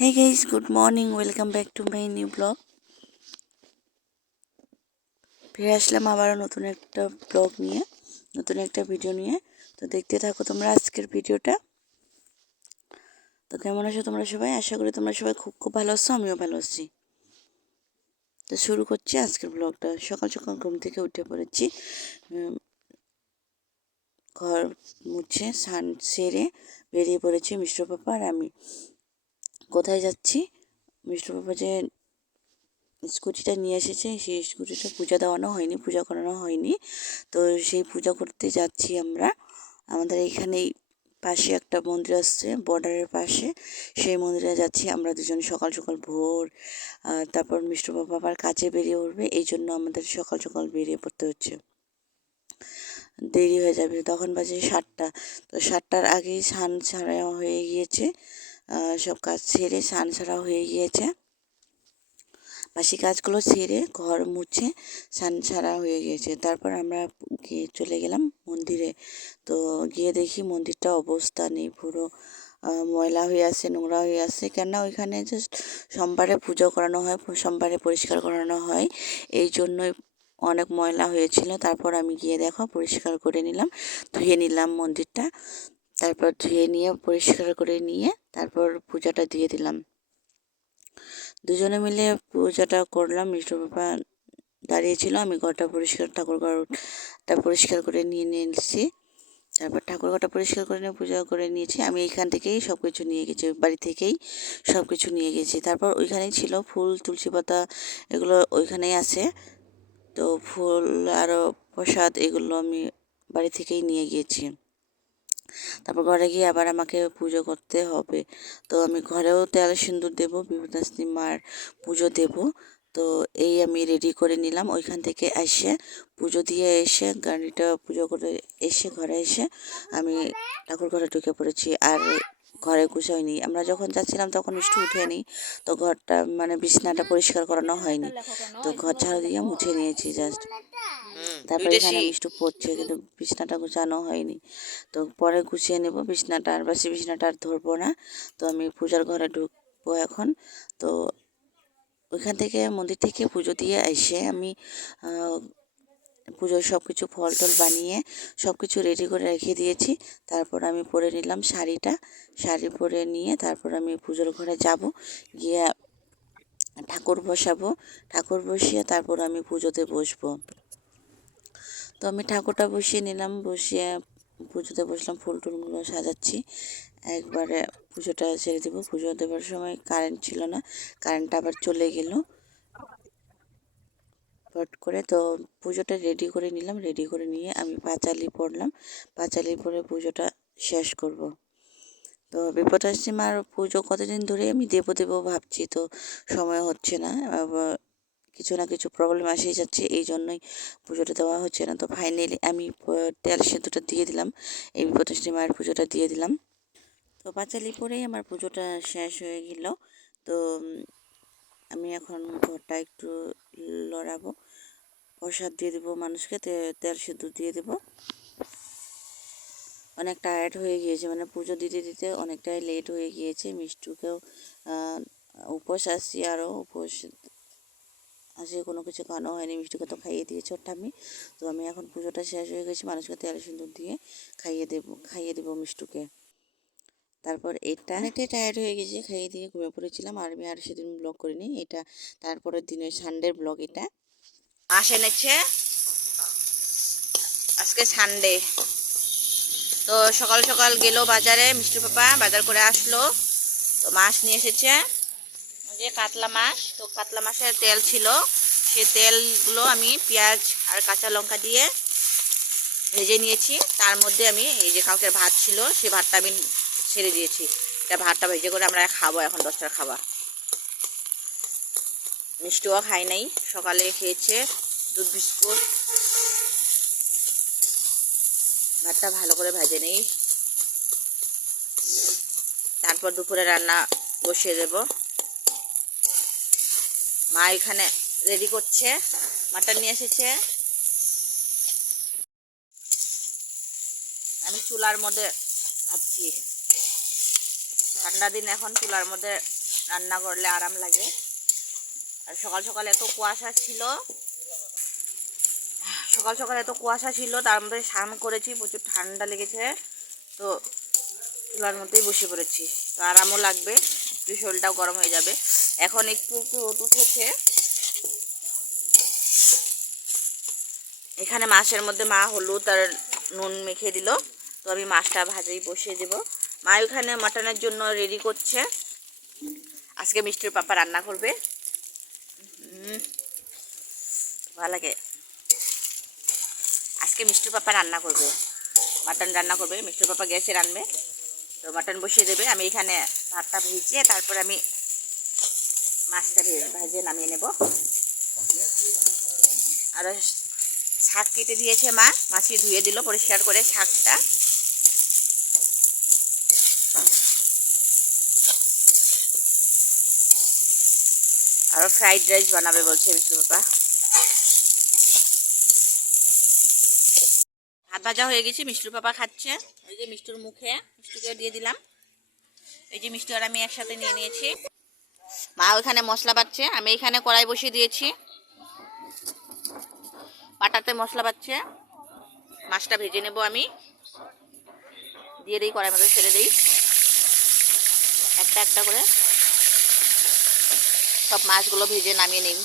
Hey guys good morning welcome back to my new blog ফিরে আসলাম আবারও নতুন একটা ব্লগ নিয়ে, নতুন একটা ভিডিও নিয়ে। তো দেখতে থাকো তোমরা আজকের ভিডিওটা তো কেমন আছো তোমরা সবাই? আশা করি তোমরা সবাই খুব খুব ভালো আছো, আমিও ভালো আছি। তো শুরু করছি আজকের ব্লগটা সকাল সকাল ঘুম থেকে উঠে পড়েছি। ঘর মুছে, স্নান সেরে বেরিয়ে পড়েছি মিশ্র পাপা আর আমি। কোথায় যাচ্ছি? মিষ্টু বাবা যে স্কুটিটা নিয়ে এসেছে, সেই স্কুটিটা পূজা দেওয়ানো হয়নি, পূজা করানো হয়নি। তো সেই পূজা করতে যাচ্ছি আমরা। আমাদের এইখানেই পাশে একটা মন্দির আসছে বর্ডারের পাশে। সেই মন্দিরে যাচ্ছি আমরা দুজন সকাল সকাল ভোর। তারপর মিষ্টু বাবা আবার বেরিয়ে উঠবে, এই জন্য আমাদের সকাল সকাল বেরিয়ে পড়তে হচ্ছে। দেরি হয়ে যাবে, তখন বাজে সাতটা। তো সাতটার আগেই স্নান ছাড়া হয়ে গিয়েছে। সব কাজ সেরে স্নান সারা হয়ে গিয়েছে। বাসি কাজগুলো সেরে ঘর মুছে স্নান সারা হয়ে গিয়েছে। তারপর আমরা গিয়ে চলে গেলাম মন্দিরে। তো গিয়ে দেখি মন্দিরটা অবস্থা নেই, পুরো ময়লা হয়ে আছে, নোংরা হয়ে আছে। কেননা ওইখানে জাস্ট সোমবারে পুজো করানো হয়, সোমবারে পরিষ্কার করানো হয়। এই জন্যই অনেক ময়লা হয়েছিল। তারপর আমি গিয়ে দেখো পরিষ্কার করে নিলাম, ধুয়ে নিলাম মন্দিরটা। তারপর ধুয়ে নিয়ে, পরিষ্কার করে নিয়ে তারপর পূজাটা দিয়ে দিলাম। দুজনে মিলে পূজাটা করলাম। মিষ্টু বাবা দাঁড়িয়েছিল, আমি ঘরটা পরিষ্কার, ঠাকুর ঘরটা পরিষ্কার করে নিয়ে নিয়েছি। তারপর ঠাকুর ঘরটা পরিষ্কার করে নিয়ে, পূজা করে নিয়েছি। আমি এইখান থেকেই সব কিছু নিয়ে গেছি, বাড়ি থেকেই সব কিছু নিয়ে গেছি। তারপর ওইখানেই ছিল ফুল, তুলসী পাতা এগুলো ওইখানেই আছে। তো ফুল আরও প্রসাদ এগুলো আমি বাড়ি থেকেই নিয়ে গিয়েছি। তারপর ঘরে গিয়ে আবার আমাকে পুজো করতে হবে। তো আমি ঘরেও তেল, সিঁদুর দেবো বিভূতাশ্রী মার পুজো দেব। তো এই আমি রেডি করে নিলাম। ওইখান থেকে এসে পুজো দিয়ে এসে গাড়িটা পুজো করে এসে ঘরে এসে আমি ঠাকুর ঘরে ঢুকে পড়েছি। আর ঘরে গুছাইনি আমরা যখন যাচ্ছিলাম তখন একটু উঠেনি তো ঘরটা মানে বিছনাটা পরিষ্কার করানো হয়নি। তো ঘর ঝাড়ু দিয়ে মুছে নিয়েছি জাস্ট তারপরে এখানে মিষ্টু পড়ছে কিন্তু বিছনাটা গুছানো হয়নি। তো পরে গুছিয়ে নেব বিছনাটা আর বাসি বিছনাটা আর ধরবো না। তো আমি পূজার ঘরে ঢুকবো এখন। তো ওইখান থেকে মন্দির থেকে পুজো দিয়ে এসে আমি আহ, পুজোর সব কিছু ফল টল বানিয়ে সব কিছু রেডি করে রেখে দিয়েছি। তারপর আমি পরে নিলাম শাড়িটা। শাড়ি পরে নিয়ে তারপর আমি পুজোর ঘরে যাব। গিয়ে ঠাকুর বসাবো। ঠাকুর বসিয়ে তারপর আমি পুজোতে বসবো। তো আমি ঠাকুরটা বসিয়ে নিলাম। বসিয়ে পুজোতে বসলাম, ফুল টুলগুলো সাজাচ্ছি। একবারে পুজোটা ছেড়ে দেবো। পুজো দেওয়ার সময় কারেন্ট ছিল না। কারেন্টটা আবার চলে গেল। পট করে। তো পুজোটা রেডি করে নিলাম রেডি করে নিয়ে আমি পাঁচালি পড়লাম। পাঁচালি পরে পুজোটা শেষ করব। তো বিপদাসী মার পুজো কতদিন ধরে আমি দেবো দেবো ভাবছি, তো সময় হচ্ছে না। কিছু না কিছু প্রবলেম আসেই যাচ্ছে, এই জন্যই পুজোটা দেওয়া হচ্ছে না। তো ফাইনালি আমি তেল সেতুটা দিয়ে দিলাম, এই বিপদাসী মায়ের পুজোটা দিয়ে দিলাম। তো পাঁচালি পরেই আমার পুজোটা শেষ হয়ে গেল। তো আমি এখন ঘরটা একটু লড়াবো। প্রসাদ দিয়ে দেবো মানুষকে তেল সেদ্ধ দিয়ে দেবো। অনেক টায়ার্ড হয়ে গিয়েছে মানে পুজো দিতে দিতে অনেকটাই লেট হয়ে গিয়েছে। মিষ্টুকেও উপোস আসছি আরও উপোস আজকে কোনো কিছু খাওয়ানো হয়নি। মিষ্টিকে তো খাইয়ে দিয়েছে ওর ঠাম্মি। তো আমি এখন পুজোটা শেষ হয়ে গেছে, মানুষকে তেল সিন্দুর দিয়ে খাইয়ে দেবো খাইয়ে দেবো মিষ্টুকে। তারপর এটা অনেকটাই টায়ার্ড হয়ে গেছে খাইয়ে দিয়ে ঘুমিয়ে পড়েছিলাম। আর আমি আর সেদিন ব্লগ করিনি এটা তারপরের দিনের সানডের ব্লগ এটা। মাছ এনেছে। আজকে সানডে তো সকাল সকাল গেল বাজারে মিষ্টি পাপা বাজার করে আসলো। তো মাছ নিয়ে এসেছে। ওই যে কাতলা মাছ তো কাতলা মাছের তেল ছিল। সে তেলগুলো আমি পেঁয়াজ আর কাঁচা লঙ্কা দিয়ে ভেজে নিয়েছি। তার মধ্যে আমি এই যে কালকের ভাত ছিল সেই ভাতটা আমি ছেড়ে দিয়েছি। এটা ভাতটা ভেজে করে আমরা খাব এখন, দশটার খাবার। মিষ্টিও খাই নাই, সকালে খেয়েছে দুধ বিস্কুট। ভাতটা ভালো করে ভেজে নেই। তারপর দুপুরে রান্না বসিয়ে দেব। মা এখানে রেডি করছে, মাটন নিয়ে এসেছে। আমি চুলার মধ্যে ভাবছি। ঠান্ডা দিন এখন চুলার মধ্যে রান্না করলে আরাম লাগে। আর সকাল সকাল এত কুয়াশা ছিল। সকাল সকাল এত কুয়াশা ছিল, তার মধ্যে স্নান করেছি, প্রচুর ঠান্ডা লেগেছে। তো চুলার মধ্যেই বসে পড়েছি। তো আরামও লাগবে, একটু শরীরটাও গরম হয়ে যাবে। এখন একটু একটু রোদ উঠেছে। এখানে মাছের মধ্যে মা হলুদ আর নুন মেখে দিল। তো আমি মাছটা ভাজেই বসিয়ে দেব। মা ওখানে মাটনের জন্য রেডি করছে। আজকে মিষ্টির পাপা রান্না করবে। ভালো লাগে। আজকে মিষ্টির পাপা রান্না করবে। মাটন রান্না করবে। মিষ্টির পাপা গ্যাসে রানবে তো মাটন বসিয়ে দেবে। আমি এখানে ভাতটা ভেজে, তারপর আমি মাছটা ভাজে নামিয়ে নেব। আর শাক কেটে দিয়েছে মা। মাছি ধুয়ে দিল, পরিষ্কার করে শাকটা। ফ্রাইড রাইস বানাবে বলছে মিষ্টি বাবা। ভাত ভাজা হয়ে গেছে মিষ্টির পাপা খাচ্ছে। ওই যে মিষ্টির মুখে মিষ্টিকে দিয়ে দিলাম। এই যে মিষ্টি আর আমি একসাথে নিয়ে নিয়েছি। মা ওইখানে মশলা পাচ্ছে, আমি এখানে কড়াই বসিয়ে দিয়েছি। পাটাতে মশলা পাচ্ছে। মাছটা ভেজে নেব আমি। দিয়ে দিই কড়াই মধ্যে, ছেড়ে দিই। একটা একটা করে। সব মাছগুলো ভেজে নামিয়ে নিই।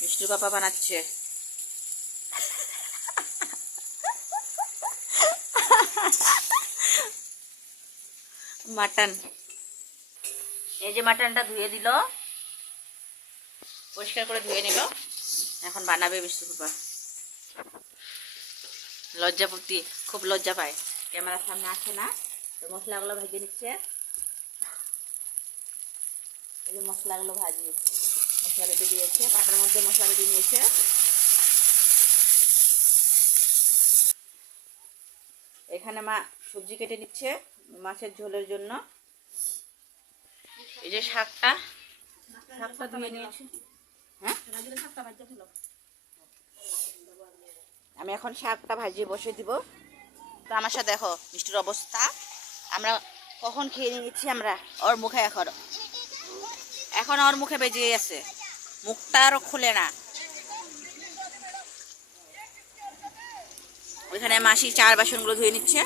মিষ্টির পাপা বানাচ্ছে। মাটন। এই যে মাটনটা ধুয়ে দিল, পরিষ্কার করে ধুয়ে নিল, এখন বানাবে মিষ্টি পাপা। লজ্জাপতি খুব লজ্জা পায়। ক্যামেরার সামনে আসে না, তো মশলাগুলো ভেজে নিচ্ছে। এই যে মশলাগুলো ভাজি, মশলা বেটে দিয়েছে পাটার মধ্যে মশলা বেটে নিয়েছে। এখানে মা সবজি কেটে নিচ্ছে মাছের ঝোলের জন্য। এই যে শাকটা শাকটা ধুয়ে নিয়েছি। হ্যাঁ? আমি এখন শাকটা ভাজিয়ে বসে দিব। তো আমার সাথে দেখো, মিষ্টির অবস্থা। আমরা কখন খেয়ে নিয়েছি আমরা? ওর মুখে এখন। এখন ওর মুখে বেজে আছে। মুখটা আরও খুলে না। ওইখানে মাসি চার বাসনগুলো ধুয়ে নিচ্ছে।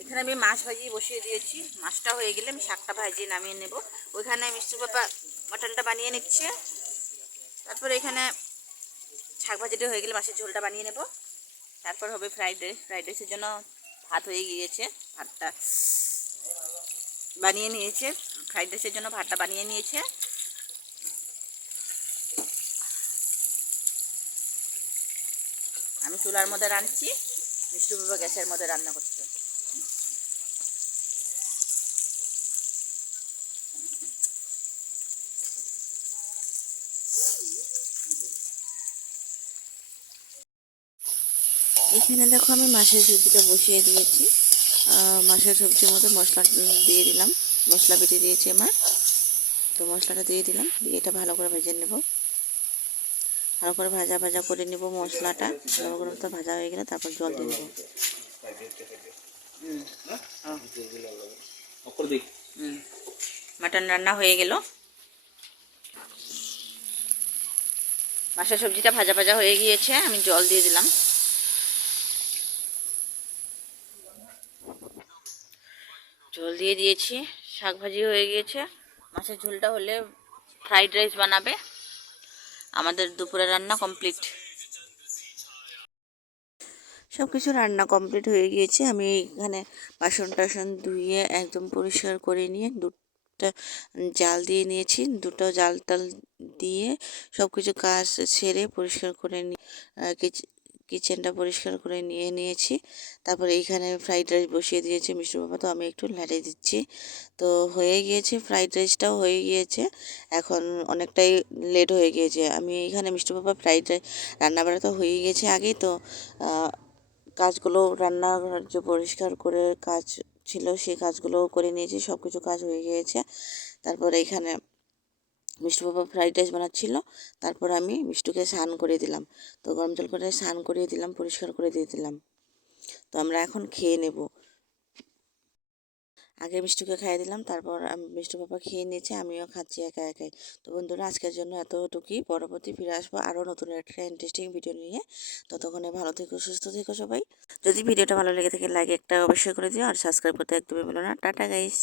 এখানে আমি মাছ ভাজিয়ে বসিয়ে দিয়েছি। মাছটা হয়ে গেলে আমি শাকটা ভাজিয়ে নামিয়ে নেব। ওইখানে মিষ্টি বাবা মাটনটা বানিয়ে নিচ্ছে। তারপর এখানে শাক ভাজিটা হয়ে গেলে মাছের ঝোলটা বানিয়ে নেব। তারপর হবে ফ্রাইড রাইস ফ্রাইড রাইসের জন্য ভাত হয়ে গিয়েছে, ভাতটা বানিয়ে নিয়েছে। ফ্রাইড রাইসের জন্য ভাতটা বানিয়ে নিয়েছে। আমি চুলার মধ্যে রাঁধছি, মিষ্টি বাবা গ্যাসের মধ্যে রান্না করছে। এখানে দেখো আমি মাছের সবজিটা বসিয়ে দিয়েছি। মাছের সবজির মধ্যে মশলা দিয়ে দিলাম। মশলা বেটে দিয়েছি আমার। তো মশলাটা দিয়ে দিলাম। দিয়ে এটা ভালো করে ভেজে নেব। ভালো করে ভাজা ভাজা করে নেব মশলাটা। ভালো করে তো ভাজা হয়ে গেলে তারপর জল দিয়ে দেবো। মাটন রান্না হয়ে গেল। মাছের সবজিটা ভাজা ভাজা হয়ে গিয়েছে। আমি জল দিয়ে দিলাম। ঝোল দিয়ে দিয়েছি, শাক ভাজি হয়ে গিয়েছে মাছের ঝোলটা হলে ফ্রাইড রাইস বানাবে। আমাদের দুপুরে রান্না কমপ্লিট। সব কিছু রান্না কমপ্লিট হয়ে গিয়েছে। আমি এখানে বাসন টাসন ধুয়ে একদম পরিষ্কার করে নিয়ে দুটা জাল দিয়ে নিয়েছি। দুটো জাল টাল দিয়ে সব কিছু কাজ সেরে পরিষ্কার করে নিয়ে কিচেনটা পরিষ্কার করে নিয়ে নিয়েছি। তারপরে এইখানে ফ্রাইড রাইস বসিয়ে দিয়েছি মিষ্টি বাবা তো আমি একটু নেড়ে দিচ্ছি। তো হয়ে গিয়েছে ফ্রাইড রাইসটাও হয়ে গিয়েছে। এখন অনেকটাই লেট হয়ে গিয়েছে। আমি এইখানে মিষ্টি বাবা ফ্রাইড রাইস রান্নাবাড়া তো হয়ে গিয়েছে আগেই, তো কাজগুলো রান্নাঘর যে পরিষ্কার করে কাজ ছিল, সেই কাজগুলো করে নিয়েছি সব কিছু কাজ হয়ে গিয়েছে। তারপর এখানে মিষ্টু বাবা ফ্রাইড রাইস বানাচ্ছিল। তারপর আমি মিষ্টুকে স্নান করে দিলাম। তো গরম জল করে স্নান করিয়ে দিলাম, পরিষ্কার করে দিয়ে দিলাম। তো আমরা এখন খেয়ে নেব। আগে মিষ্টুকে খাইয়ে দিলাম, তারপর মিষ্টু বাবা খেয়ে নিয়েছে, আমিও খাচ্ছি একা একাই। তো বন্ধুরা, আজকের জন্য এতটুকুই। পরবর্তী ফিরে আসব আরও নতুন একটা ইন্টারেস্টিং ভিডিও নিয়ে। ততক্ষণে ভালো থেকো, সুস্থ থেকো সবাই। যদি ভিডিওটা ভালো লেগে থাকে লাইক একটা অবশ্যই করে দিও। আর সাবস্ক্রাইব করতে একদমই বলো না। Tata guys